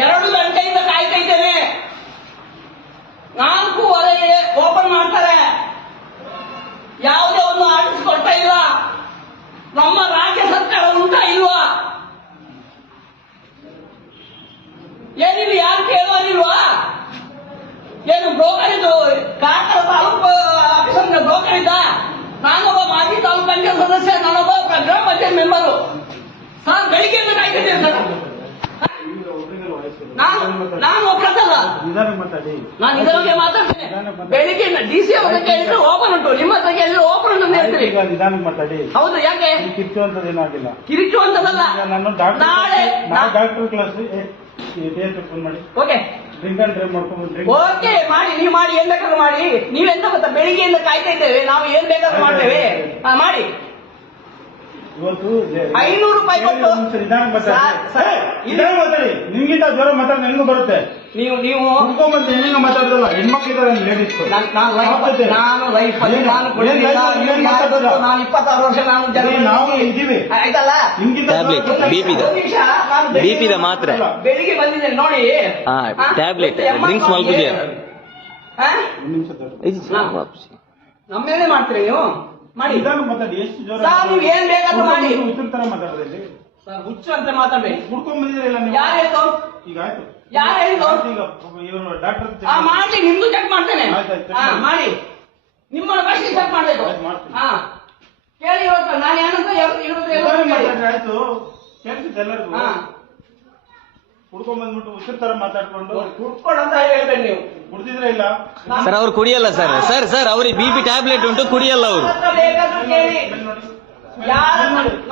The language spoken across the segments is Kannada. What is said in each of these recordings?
ಎರಡು ಗಂಟೆಯಿಂದ ಕಾಯ್ತಾ ಇದ್ದೇನೆ ನಾಲ್ಕೂವರೆಗೆ ಓಪನ್ ಮಾಡ್ತಾರೆ. ಯಾವುದೇ ಒಂದು ಆರ್ಡರ್ಸ್ ಕೊಡ್ತಾ ಇಲ್ಲ. ನಮ್ಮ ರಾಜ್ಯ ಸರ್ಕಾರ ಉಂಟಾ ಇಲ್ವಾ? ಏನಿಲ್ಲ ಯಾರು ಕೇಳುವರಿಲ್ವಾ? ಏನು ಬ್ರೋಕರ್ ಇದು? ಕಾಕರ ನಾನು ಮಾತಾಡಿ. ನಾನು ಇದರೊಳಗೆ ಮಾತಾಡ್ತೇನೆ. ಬೆಳಿಗ್ಗೆ ಡಿ ಸಿ ಅವರ ಕೇಳಿದ್ರೆ ಓಪನ್ ಉಂಟು. ನಿಮ್ಮ ಹತ್ರ ಕೇಳಿದ್ರೆ ಓಪನ್ ಉಂಟು ಅಂತ ಹೇಳ್ತೀರಿ. ಈಗ ನಿಧಾನ ಮಾತಾಡಿ. ಹೌದು ಯಾಕೆ? ಈ ಕಿಚ್ಚುವಂತದ್ದು ಏನಾಗಿಲ್ಲ ಕಿರಿಚು ಅಂತದಲ್ಲ ನಾನು ನಾಳೆ ಡಾಕ್ಟರ್ ಕ್ಲಾಸ್ ಫೋನ್ ಮಾಡಿ. ಓಕೆ. ಡ್ರಿಂಕ್ ಅಂಡ್ ಡ್ರೈವ್ ಮಾಡ್ಕೊಂಡು ಓಕೆ ಮಾಡಿ ನೀವು ಮಾಡಿ ಏನ್ ಬೇಕಾದ್ರೂ ಮಾಡಿ. ನೀವೆಂತ ಗೊತ್ತಾ? ಬೆಳಿಗ್ಗೆಯಿಂದ ಕಾಯ್ತಾ ಇದ್ದೇವೆ. ನಾವು ಏನ್ ಬೇಕಾದ್ರೂ ಮಾಡ್ತೇವೆ. ಮಾಡಿ. ಇವತ್ತು ಐನೂರು ರೂಪಾಯಿ ಕೊಟ್ಟು- ಮಾತಾಡಿ. ನಿಮ್ಗಿಂತ ಜ್ವರ ಮಾತಾಡ ನನಗೂ ಬರುತ್ತೆ. ನೀವು ನೀವು ಕುಡ್ಕೊಂಬಂದು ಹೆಣ್ಣಿನ ಮಾತಾಡೋದಲ್ಲ ಹೆಣ್ಮಕ್ಳಿದ್ದಾರೆ ಲೇಡೀಸ್ ನಾನ್- ನಾನು ಲೈಫ್ ನಾನು ಲೈಫ್ ನಾನು? ನಾನು ಇಪ್ಪತ್ತಾರು ವರ್ಷ ನಾನು ಜನ ನಾವು ಇದ್ದೀವಿ. ಆಯ್ತಲ್ಲ? ನಿಮ್ಗಿಂತ ಟ್ಯಾಬ್ಲೆಟ್ ಬಿಪಿದ ಗೊತ್ತಲ್ಲ? BP ದು. ಒಂದು ನಿಮಿಷ, ನಾನು ಬೆಳಿಗ್ಗೆ- BP ದ ಮಾತ್ರೆ. ಬೆಳಿಗ್ಗೆ ಬಂದಿದ್ದೇನೆ ನೋಡಿ. ಹಾ, ಟ್ಯಾಬ್ಲೆಟ್ ನಿಮಿಷ ತಡಿ. ನಮ್ಮ ಮೇಲೆ ಮಾಡ್ತೀರಿ ನೀವು? ಮಾಡಿ. ಮಾತಾಡಿ ಎಷ್ಟು ಜೋರ ಸರ್, ನೀವು ಏನ್ ಬೇಕಾದ್ರೂ ಮಾಡಿ. ಉತ್ತರ ತರ ಸರ್, ಹುಚ್ಚು ಅಂತ ಮಾತಾಡ್ಬೇಡಿ. ಕುಡ್ಕೊಂಡ್ ಬಂದಿರಲಿಲ್ಲ ನೀವು? ಯಾರು ಈಗ ಆಯ್ತು. ಯಾರು ಹೇಳಿದ್ದು? ಈಗ ಇವರು ಡಾಕ್ಟರ್ ಹಾ ಮಾಡ್ಲಿ ನಿಮ್ದು ಚೆಕ್ ಮಾಡ್ತೇನೆ. ಆಯ್ತು, ಆಯ್ತು, ಹಾ ಮಾಡಿ. ಮಾಡಿ. ನಿಮ್ಮ ಫಸ್ಟ್ ಚೆಕ್ ಮಾಡ್ಬೇಕು. ಆಯ್ತು, ಮಾಡ್ತೀನಿ. ಹಾ. ಕೇಳಿ ಇವತ್ತು ನಾನು ಏನಂತ ಕೇಳಿ. ಆಯ್ತು. ಕೇಳ್ತಿದ್ದೆ ಎಲ್ಲರಿಗೂ. ಹಾ. ಕುಡ್ಕೊಂಡ್ ಬಂದ್ಬಿಟ್ಟು ಉಸಿರು ತರ ಮಾತಾಡ್ಕೊಂಡು ಕುಡ್ಕೊಂಡು ಅಂತ ಹೇಳ್ಬೇಡಿ ನೀವು? ಕುಡ್ದಿದ್ರೆ ಇಲ್ಲ. ಸರ್ ಅವ್ರು ಕುಡಿಯಲ್ಲ ಸರ್. ಸರ್ ಸರ್ ಅವ್ರಿಗೆ ಬಿ ಪಿ ಟ್ಯಾಬ್ಲೆಟ್ ಉಂಟು ಕುಡಿಯಲ್ಲ ಅವರು.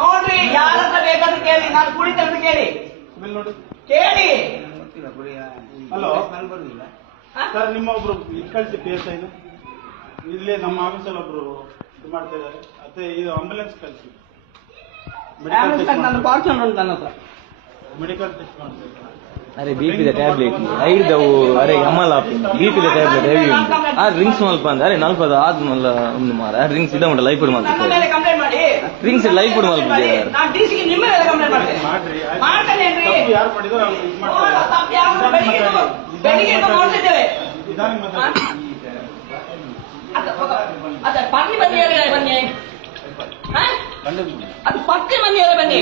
ನೋಡ್ರಿ ಯಾರ ಹತ್ರ ಬೇಕಾದ್ರೂ ಕೇಳಿ. ನಾನು ಕುಡಿತಂತ ಕೇಳಿ. ನೋಡಿ ಕೇಳಿ. ಹಲೋ. ಹಾ? ಸರ್ ನಿಮ್ಮ ಒಬ್ರು ಇದು ಕಳಿಸಿ ಪಿ ಎಸ್ ಐದು ಇಲ್ಲಿ ನಮ್ಮ ಆಫೀಸಲ್ಲಿ ಒಬ್ರು ಇದು ಮಾಡ್ತಾ ಇದ್ದಾರೆ. ಮತ್ತೆ ಇದು ಆಂಬುಲೆನ್ಸ್ ಕಳಿಸಿ. ನನ್ನ ಫಾರ್ಚೂನ್ ಉಂಟು ನನ್ನ ಹತ್ರ. ಮೆಡಿಕಲ್ ಟೆಸ್ಟ್ ಮಾಡ್ತಾ ಇದ್ದಾರೆ ಅರೆ ಬಿ ಪಿ ದ ಟ್ಯಾಬ್ಲೆಟ್ ಐದವು ಅರೆ ಅಮ್ಮಲ B P the tablet heavy ಉಂಟು ಆ ಡ್ರಿಂಕ್ಸ್ ಮಲ್ಪ ಅಂದ್ರೆ ಅರೆ ನಲ್ಪದ ಆದ್ಮಲ್ಲ ಒಂದು ಮಾರ ಡ್ರಿಂಕ್ಸ್ ಇದ ಉಂಟು ಲೈಫ್ ನನ್ನ ಮಲ್ಪುತ್ತೆ ಮೇಲೆ ಕಂಪ್ಲೇಂಟ್ ಮಾಡಿ ಡ್ರಿಂಕ್ಸ್ ಲೈಫ್ ಮಲ್ಪುತ್ತೆ ನಾನು ಡಿ ಸಿಗೆ ನಿಮ್ಮ ಮೇಲೆ ಕಂಪ್ಲೇಂಟ್ ಮಾಡ್ತೇನೆ ಮಾಡ್ರಿ ಆಯ್ತು. ಮಾಡ್ತೇನೇನ್ರಿ? ತಪ್ಪು ಯಾರು ಮಾಡಿದ್ರು ಅವ್ರು ಇದು ನೋಡು, ಮಾಡ್ತಾರೆ ತಪ್ಪು ಯಾರು ಬೆಳಿಗ್ಗೆ ಎದ್ದು- ಬೆಳಿಗ್ಗೆ ಎದ್ದು ನೋಡ್ತಿದ್ದೇವೆ ನಿಧಾನ ಮಾತಾಡಿ ಅದು ಅದ ಪತ್ನಿ ಬನ್ನಿ ಹೇಳಿ ಬನ್ನಿ ಹಾ? ಕಂಡು ಅದು ಪತ್ನಿ ಬನ್ನಿ ಹೇಳಿ ಬನ್ನಿ